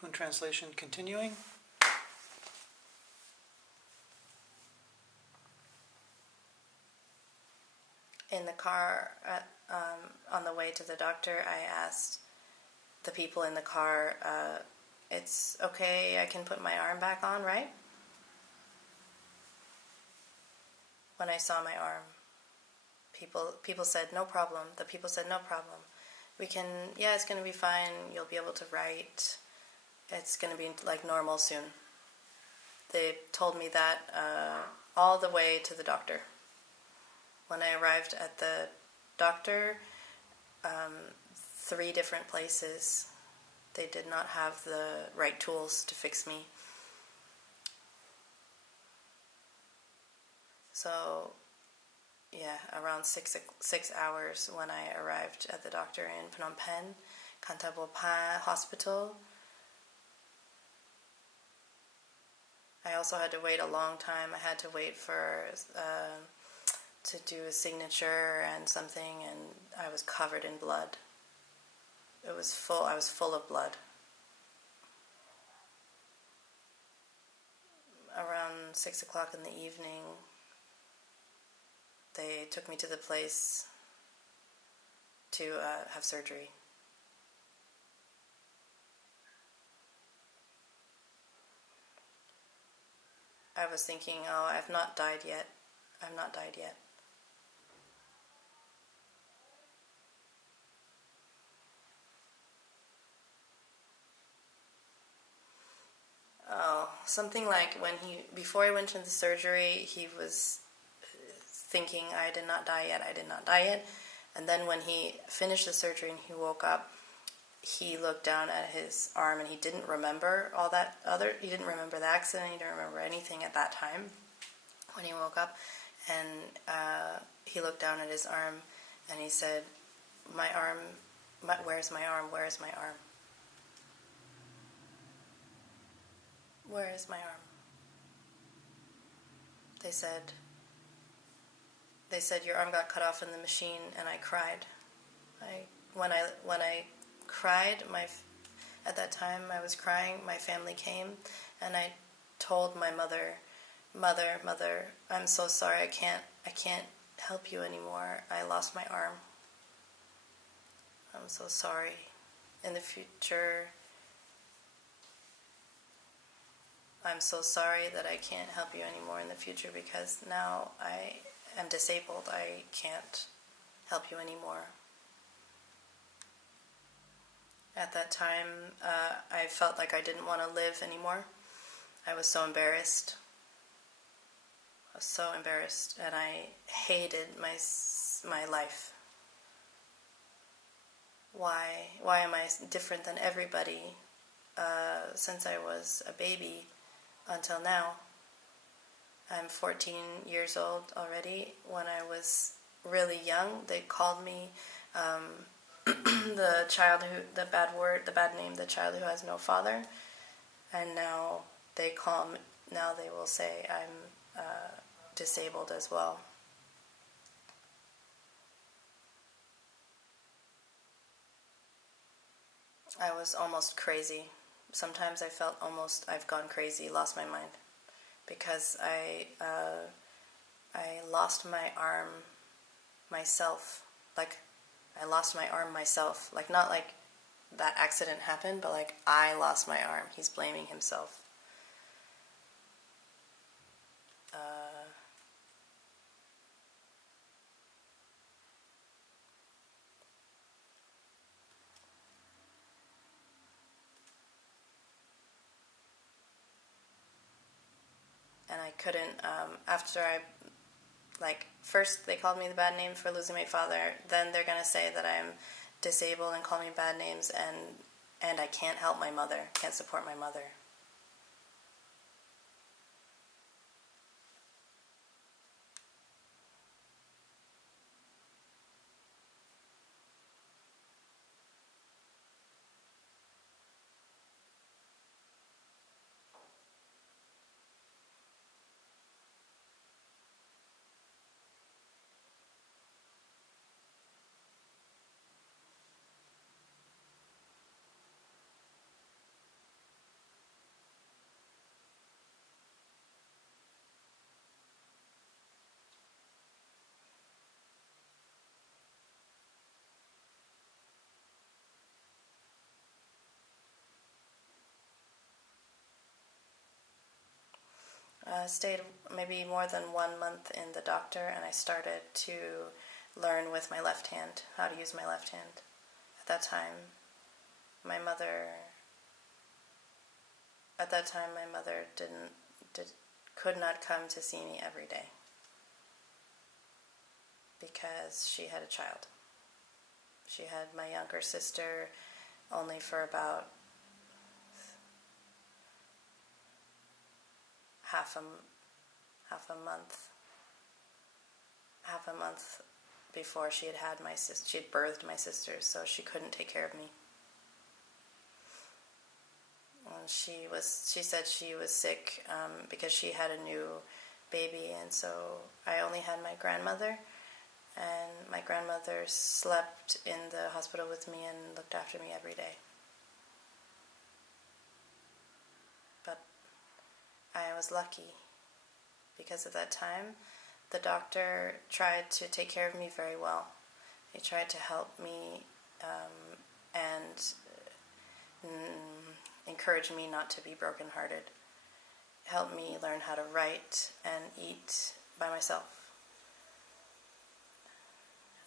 Poon translation continuing. In the car, on the way to the doctor, I asked the people in the car, it's okay, I can put my arm back on, right? When I saw my arm, people said, no problem. The people said, no problem. It's going to be fine. You'll be able to write. It's going to be like normal soon. They told me that all the way to the doctor. When I arrived at the doctor, 3 different places, they did not have the right tools to fix me. So, around 6 hours when I arrived at the doctor in Phnom Penh, Kantabopa Hospital. I also had to wait a long time. I had to wait for to do a signature and something, and I was covered in blood. I was full of blood. Around 6 o'clock in the evening, they took me to the place to have surgery. I was thinking, I've not died yet. I'm not died yet. Something like before he went to the surgery, he was thinking, I did not die yet. And then when he finished the surgery and he woke up, he looked down at his arm and he didn't remember he didn't remember the accident, he didn't remember anything at that time when he woke up. And he looked down at his arm and he said, where's my arm? Where is my arm? Where is my arm? They said your arm got cut off in the machine, and I cried. When I cried, at that time I was crying. My family came, and I told my mother, I'm so sorry. I can't help you anymore. I lost my arm. I'm so sorry. In the future, I'm so sorry that I can't help you anymore in the future because now I am disabled. I can't help you anymore. At that time, I felt like I didn't want to live anymore. I was so embarrassed. And I hated my life. Why am I different than everybody since I was a baby until now? I'm 14 years old already. When I was really young, they called me the child the bad name, the child who has no father. And now they will say I'm disabled as well. I was almost crazy. Sometimes I felt almost I've gone crazy, lost my mind, because I lost my arm myself. Like, I lost my arm myself. Like, not like that accident happened, but like I lost my arm. He's blaming himself. And I couldn't, after first they called me the bad name for losing my father, then they're going to say that I'm disabled and call me bad names, and I can't help my mother, can't support my mother. Stayed maybe more than 1 month in the doctor, and I started to learn with my left hand, how to use my left hand. At that time, my mother could not come to see me every day because she had a child. She had my younger sister only for about half a month before she had my sister. She had birthed my sister, so she couldn't take care of me. And she said she was sick because she had a new baby, and so I only had my grandmother, and my grandmother slept in the hospital with me and looked after me every day. But I was lucky because at that time the doctor tried to take care of me very well. He tried to help me and encourage me not to be brokenhearted, help me learn how to write and eat by myself.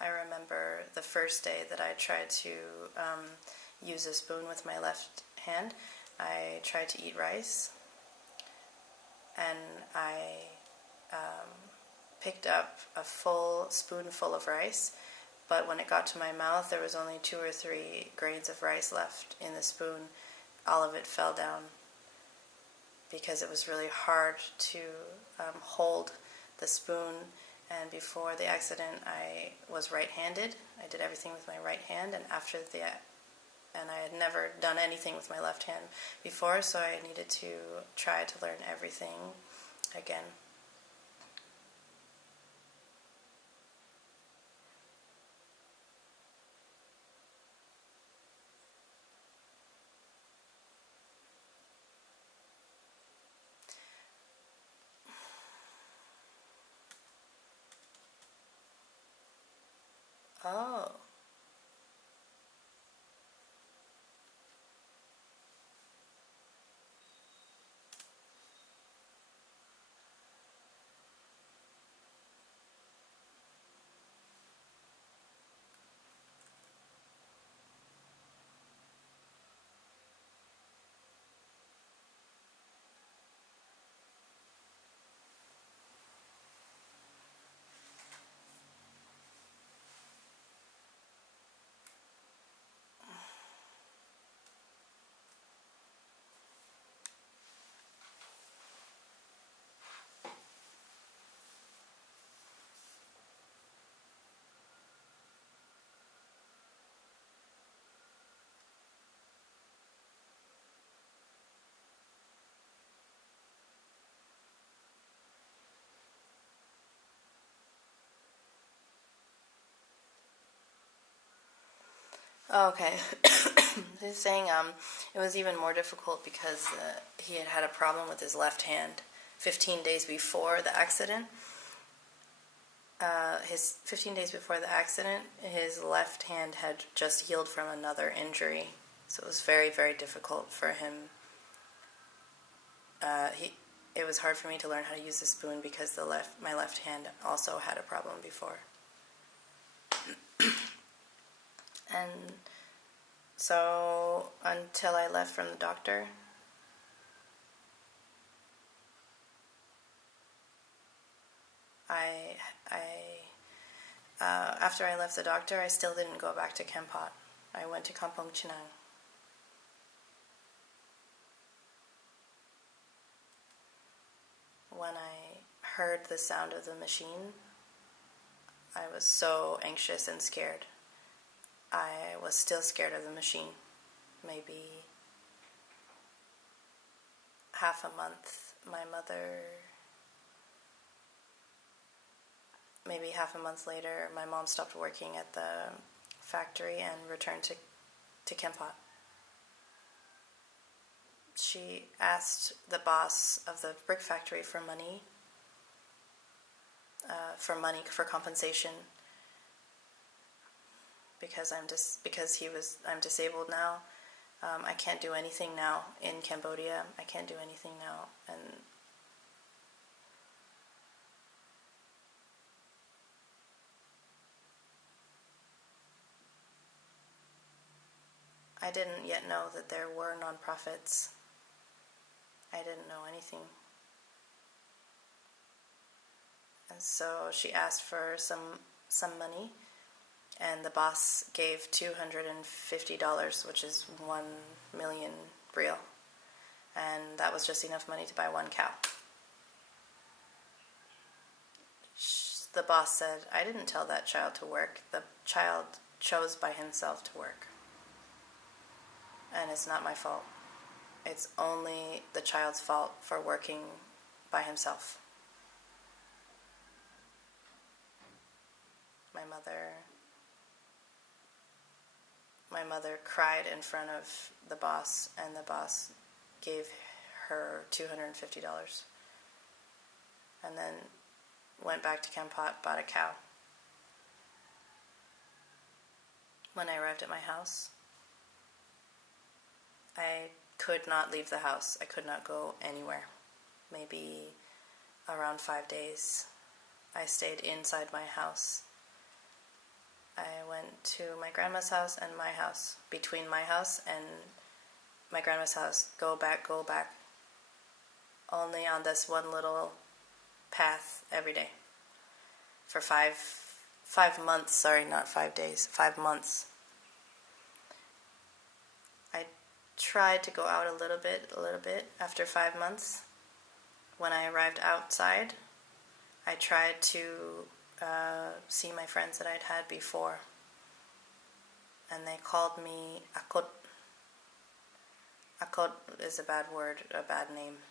I remember the first day that I tried to use a spoon with my left hand. I tried to eat rice, and I picked up a full spoonful of rice, but when it got to my mouth, there was only 2 or 3 grains of rice left in the spoon. All of it fell down because it was really hard to hold the spoon. And before the accident, I was right-handed. I did everything with my right hand, and and I had never done anything with my left hand before, so I needed to try to learn everything again. Oh. Okay. He's saying it was even more difficult because he had a problem with his left hand 15 days before the accident. His 15 days before the accident, his left hand had just healed from another injury, so it was very, very difficult for him. It was hard for me to learn how to use the spoon because my left hand also had a problem before. And so until I left from the doctor, after I left the doctor, I still didn't go back to Kempot. I went to Kampong Chinang. When I heard the sound of the machine, I was so anxious and scared. I was still scared of the machine. Maybe half a month later, my mom stopped working at the factory and returned to Kempot. She asked the boss of the brick factory for money, for compensation, because I'm disabled now. I can't do anything now in Cambodia. I can't do anything now, and I didn't yet know that there were nonprofits. I didn't know anything. And so she asked for some money, and the boss gave $250, which is 1,000,000 real. And that was just enough money to buy one cow. The boss said, I didn't tell that child to work. The child chose by himself to work. And it's not my fault. It's only the child's fault for working by himself. My mother cried in front of the boss, and the boss gave her $250. And then went back to Kampot, bought a cow. When I arrived at my house, I could not leave the house. I could not go anywhere. Maybe around 5 days. I stayed inside my house. I went to my grandma's house and my house. Between my house and my grandma's house, go back. Only on this one little path every day. For 5 months, sorry, not 5 days, 5 months. I tried to go out a little bit after 5 months. When I arrived outside, I tried to see my friends that I'd had before, and they called me Akot. Akot is a bad word, a bad name.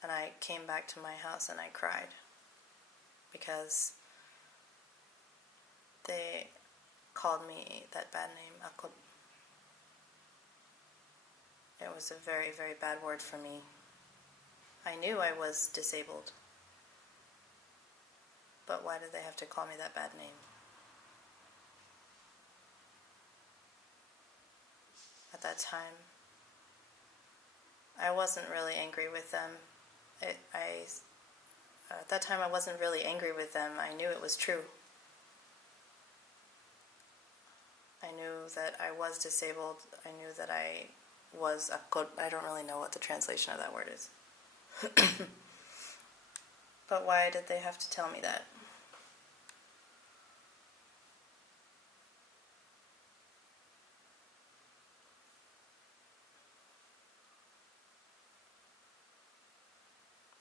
And I came back to my house and I cried because they called me that bad name, Akot. It was a very, very bad word for me. I knew I was disabled, but why did they have to call me that bad name? At that time, I wasn't really angry with them. At that time, I wasn't really angry with them. I knew it was true. I knew that I was disabled. I knew that I was I don't really know what the translation of that word is. But why did they have to tell me that?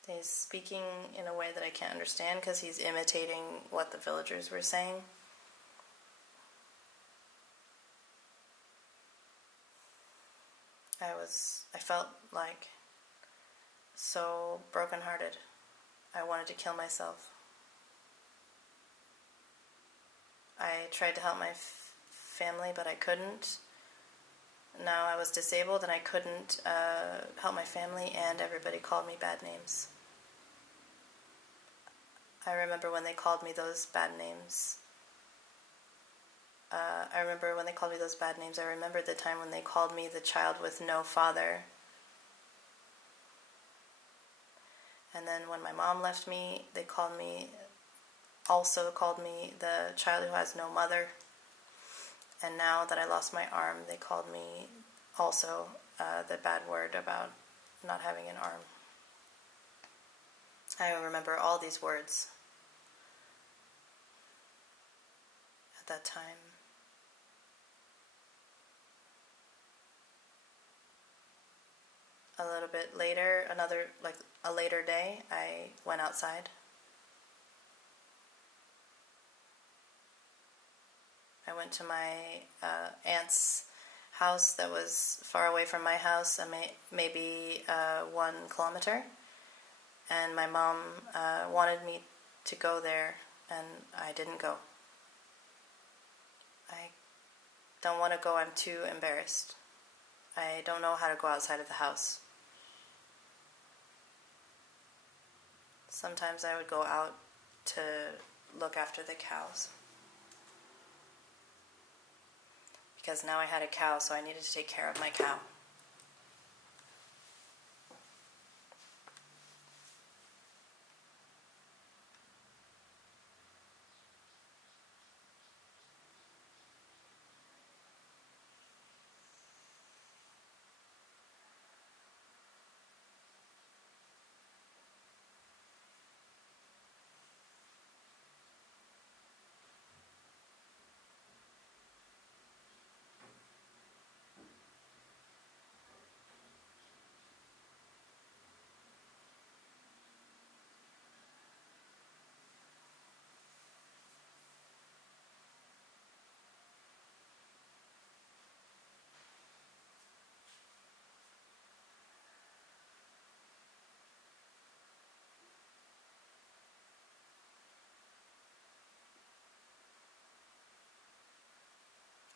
He's speaking in a way that I can't understand because he's imitating what the villagers were saying. I felt like so brokenhearted. I wanted to kill myself. I tried to help my family, but I couldn't. Now I was disabled and I couldn't help my family, and everybody called me bad names. I remember when they called me those bad names. I remember the time when they called me the child with no father. And then when my mom left me, they also called me the child who has no mother. And now that I lost my arm, they called me also the bad word about not having an arm. I remember all these words at that time. A little bit later, a later day, I went outside. I went to my aunt's house that was far away from my house, maybe 1 kilometer. And my mom wanted me to go there, and I didn't go. I don't want to go. I'm too embarrassed. I don't know how to go outside of the house. Sometimes I would go out to look after the cows. Because now I had a cow, so I needed to take care of my cow.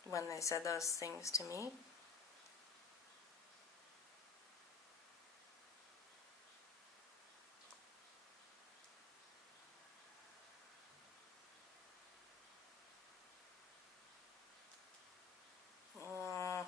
when they said those things to me. Mm.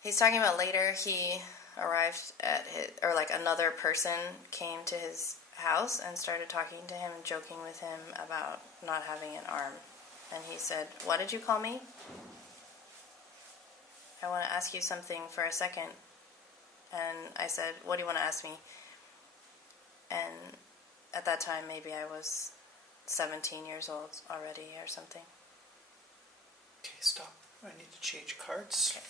He's talking about later he arrived at his, or like another person came to his house and started talking to him and joking with him about not having an arm. And he said, "What did you call me? I want to ask you something for a second." And I said, "What do you want to ask me?" And at that time, maybe I was 17 years old already or something. Okay, stop. I need to change cards. Okay.